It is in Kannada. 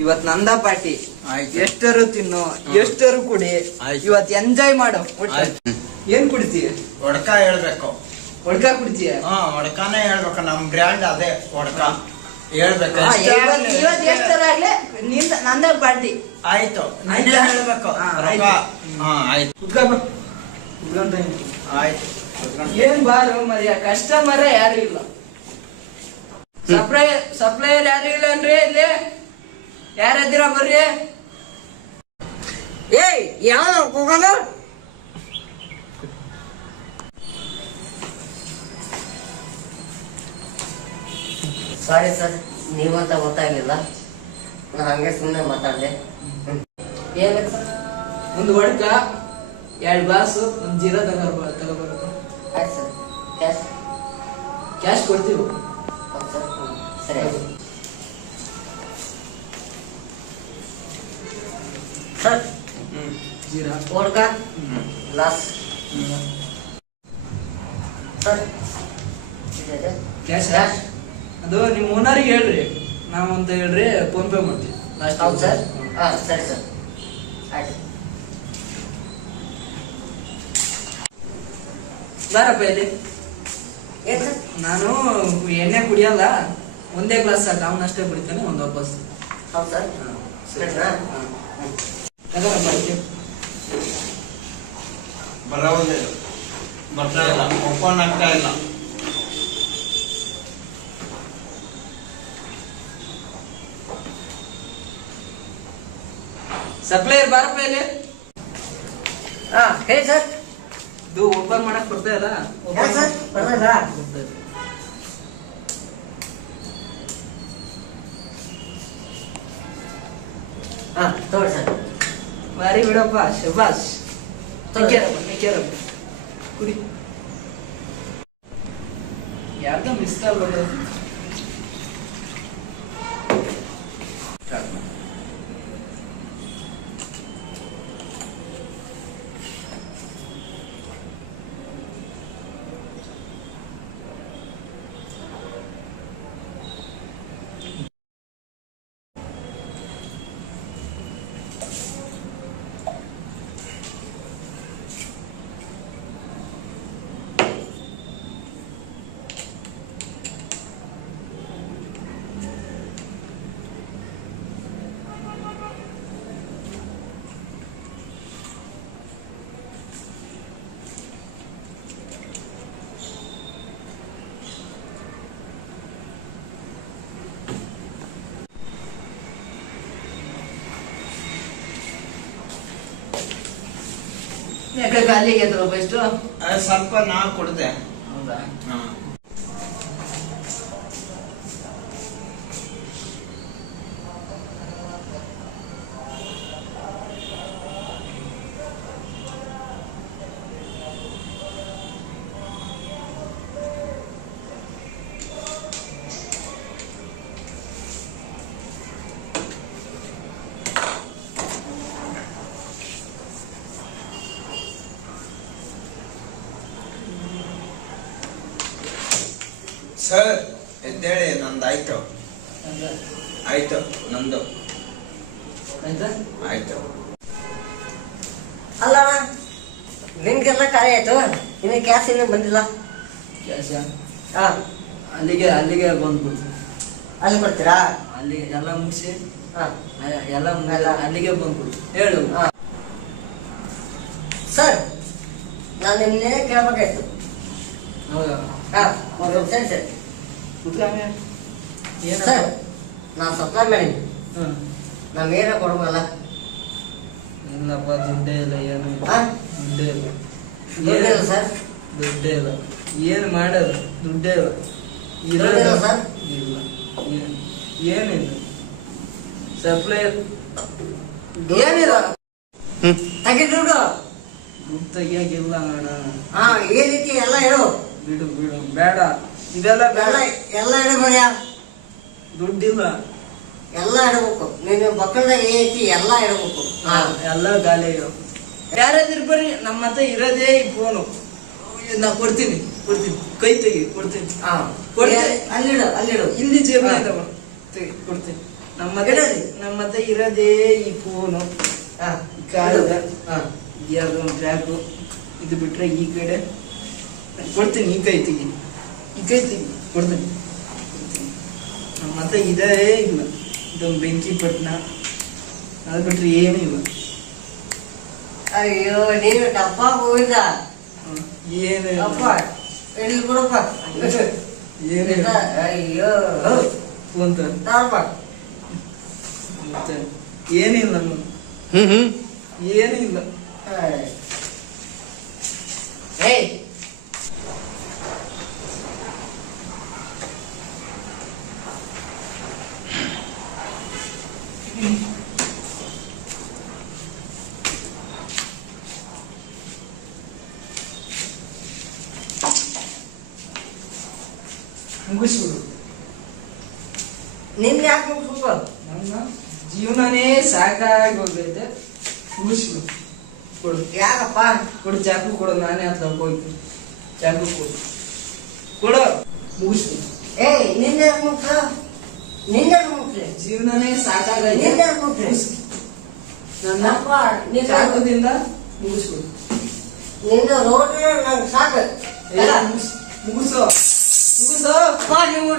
ಇವತ್ ನಂದ ಪಾರ್ಟಿ. ಎಷ್ಟರು ತಿನ್ನು, ಎಷ್ಟರು ಕುಡಿ, ಇವತ್ ಎಂಜಾಯ್ ಮಾಡು. ಏನ್ ಕುಡಿತೀಯ? ಒಡ್ಕ ಹೇಳ್ಬೇಕು. ಒಡ್ಕ ಕುಡಿತೀಯ? ಒಡ್ಕಾನೇ ಹೇಳ್ಬೇಕು. ನಮ್ ಬ್ರ್ಯಾಂಡ್ ಅದೇ ಒಡ್ಕ ಹೇಳ್ಬೇಕು. ಇವತ್ ಎಷ್ಟರ ಆಗ್ಲಿ ನಂದ ಪಾರ್ಟಿ. ಆಯ್ತು, ಹೇಳ್ಬೇಕು. ಆಯ್ತು, ಏನ್ ಬಾರು ಮರಿಯ, ಕಸ್ಟಮರ್ ಯಾರು ಇಲ್ಲ, ಸಪ್ಲೈಯರ್ ಯಾರು ಇಲ್ಲ ಅನ್ರಿ. ಇಲ್ಲಿ ಯಾರದ್ದೀರಾ ಬರ್ರಿ. ಏಯ್ ಯಾವ ಹೋಗೋಣ? ಸಾರಿ ಸರ್, ನೀವಂತ ಗೊತ್ತಾಗ್ಲಿಲ್ಲ, ನಾ ಹಂಗೆ ಸುಮ್ಮನೆ ಮಾತಾಡ್ದೆ. ಏನ್ ಬೇಕು ಸರ್? ಒಂದು ಒಡ್ಕ, 2 ಗ್ಲಾಸು, 1 ಜೀರಾ ತಗೋಬರ್ಬೇಕು. ಆಯ್ತು ಸರ್. ಕ್ಯಾಶ್ ಕ್ಯಾಶ್ ಕೊಡ್ತೀವಿ. ಸರ್ ಸರಿ sir. Jeera ಓಡ್ಕ glass sir. Cash ಅದು ನಿಮ್ಮ ಓನರಿಗೆ ಹೇಳ್ರಿ, ನಾವಂತ ಹೇಳ್ರಿ, ಫೋನ್ ಪೇ ಮಾಡ್ತೀವಿ. ಹೌದು ಸರ್. ಹಾಂ ಸರಿ ಸರ್, ಆಯ್ತು. ಬಾರಪ್ಪ ಇಲ್ಲಿ. ಏನು ಸರ್? ನಾನು ಎಣ್ಣೆ ಕುಡಿಯಲ್ಲ, ಒಂದೇ ಗ್ಲಾಸ್ ಸಾಕು, ಅವನಷ್ಟೇ ಕುಡಿತಾನೆ, ಒಂದು ವಾಪಸ್. ಹೌದು ಸರ್. ಸರಿನಾ? ತಗೋರಪ್ಪ ಇಲ್ಲಿ. ಬರೋದೇ ಬರ್ತಾ ಇಲ್ಲ, ಓಪನ್ ಆಗ್ತಾ ಇಲ್ಲ. ಸಪ್ಲೈಯರ್ ಬಾರಪ್ಪ ಇಲ್ಲಿ. ಹಾಂ ಹೇಳಿ ಸರ್. ಇದು ಓಪನ್ ಮಾಡಕ್ ಬರ್ತಾ ಇಲ್ಲ. ಯಾಕೆ ಸರ್ ಬರೋದಲ್ಲ? ಹಾಂ ತಗೊಳ್ಳಿ ಸರ್. ಬಾರಿ ಬಿಡಪ್ಪ, ಶಬಾಷ್. ಕುಡಿ. ಯಾರ್ದ ಮಿಸ್ ಕಾಲ್ ಬರೋದು. ಯಾಕೆ ಖಾಲಿಗೆ ಎಷ್ಟು? ಸ್ವಲ್ಪ ನಾ ಕೊಡ್ದೆ. ಹೌದಾ? ಸರ್ ಎದ್ದೇಳಿ, ನಂದಾಯ್ತು. ಆಯ್ತು, ನಂದು ಆಯ್ತು. ಅಲ್ಲ ನಿಮ್ಗೆಲ್ಲ ಖಾಲಿ ಆಯ್ತು, ಇನ್ನು ಕ್ಯಾಶ್ ಇನ್ನೂ ಬಂದಿಲ್ಲ. ಕ್ಯಾಶ ಹಾಂ ಅಲ್ಲಿಗೆ ಬಂದ್ಬಿಡ್ತು. ಅಲ್ಲಿ ಕೊಡ್ತೀರಾ? ಅಲ್ಲಿ ಎಲ್ಲ ಮುಗಿಸಿ ಹಾಂ ಎಲ್ಲ ಅಲ್ಲಿಗೆ ಬಂದ್ಬಿಡ್ತು. ಹೇಳು. ಹಾಂ ಸರ್, ನಾನು ನಿನ್ನೆ ಕೇಳ್ಬೇಕಾಯ್ತು. ಹೌದಾ? ಹಾಂ ಸರಿ ಸರಿ ಸರ್, ನಾನು ಸಪ್ಲೈ ಮಾಡೀನಿ, ನಮ್ಮ ಏರಿಯಾ ಕೊಡ್ಬೋದಲ್ಲ? ಇಲ್ಲಪ್ಪ, ದುಡ್ಡೇ ಇಲ್ಲ. ಏನು ದುಡ್ಡೇ ಇಲ್ಲ. ದುಡ್ಡಿಲ್ಲ ಸರ್? ದುಡ್ಡೇ ಇಲ್ಲ. ಏನು ಮಾಡೋದು? ದುಡ್ಡೇ ಇಲ್ಲ. ದುಡ್ಡಿಲ್ಲ ಸರ್? ಇಲ್ಲ. ಏನಿಲ್ಲ ಸಪ್ಲೈಯರ್. ಏನಿಲ್ಲ ತೆಗಿ ದುಡ್ಡು. ದುಡ್ಡು ತೆಗಿಯಾಗಿಲ್ಲ ಅಣ್ಣ. ಹಾಂ ಈ ರೀತಿ ಎಲ್ಲ ಹೇಳು. ಬಿಡು ಬೇಡ, ಇದೆಲ್ಲ ಬೇಡ. ಎಲ್ಲ ಇಡಬೇಡ, ದುಡ್ಡಿಲ್ಲ. ಎಲ್ಲ ಇಡಬೇಕು. ನೀನು ಮಕ್ಕಳದಾಗ ಐತಿ ಎಲ್ಲ ಇಡಬೇಕು. ಎಲ್ಲ ಗಾಲಿ. ಯಾರಾದ್ರೂ ಬರ್ರಿ, ನಮ್ಮ ಹತ್ರ ಇರೋದೇ ಈ ಫೋನು. ನಾ ಕೊಡ್ತೀನಿ, ಕೈ ತೆಗಿ, ಕೊಡ್ತೀನಿ. ಅಲ್ಲಿಡು ಇಲ್ಲಿ ಜೇಬ್ ಕೊಡ್ತೀನಿ. ನಮ್ಮ ಹತ್ರ ಇರೋದೇ ಈ ಫೋನು, ಕಾಲದ ಅದೊಂದು ಟ್ರ್ಯಾಕು. ಇದು ಬಿಟ್ರೆ ಈ ಕಡೆ ಕೊಡ್ತೀನಿ, ಈ ಕೈ ತೆಗಿ, ಕೊಡ್ತೀನಿ. ನಮ್ಮ ಹತ್ರ ಇದೇ ಇಲ್ಲ. ಇದೊಂದು ಬೆಂಕಿ ಪಟ್ಟಣ, ಅದು ಬಿಟ್ರೆ ಏನೂ ಇಲ್ಲ. ಅಯ್ಯೋ ನೀನು ಡಪ್ಪ ಹೋಗಿದ್ದ ಏನು ಅಪ್ಪ ಎಲ್ಲಿ ಬಿಡಪ್ಪ ಏನಿಲ್ಲ. ಅಯ್ಯೋ ಫೋನ್ ಮತ್ತೆ ಏನಿಲ್ಲ, ಏನಿಲ್ಲ. ಏಯ್ ಮುಗಿಸ್ಬಿಡು. ನಿನ್ ಯಾಕೆ ಮುಗಿಸ್ಬಿಟ್ಟು? ನನ್ನ ಜೀವನನೇ ಸಾಕಾಗಿ ಹೋಗೈತೆ. ಮುಗಿಸ್ಬಿಡು. ಕೊಡು, ಯಾಕಪ್ಪ? ಕೊಡು ಚಾಕು ಕೊಡು, ನಾನೇ ಹತ್ರ ಹೋಗ್ತೀನಿ. ಚಾಕು ಕೊಡು, ಮುಗಿಸ್ಬಿಡು. ಏಯ್ ನಿನ್ನೆ ಮುಗಿಸ್ಲಿ ಜೀವನನೇ ಸಾಕಾಗೈತೆ. ನಿನ್ನೆ ಮುಗಿಸ್ಲಿ ನನ್ನ ನನ್ನ ಚಾಕುದಿಂದ ಮುಗಿಸ್ಬಿಡು. ನಿನ್ನ ರೋಡ್ ನಂಗೆ ಸಾಕು. ಮುಗಿಸೋ. ನೀವು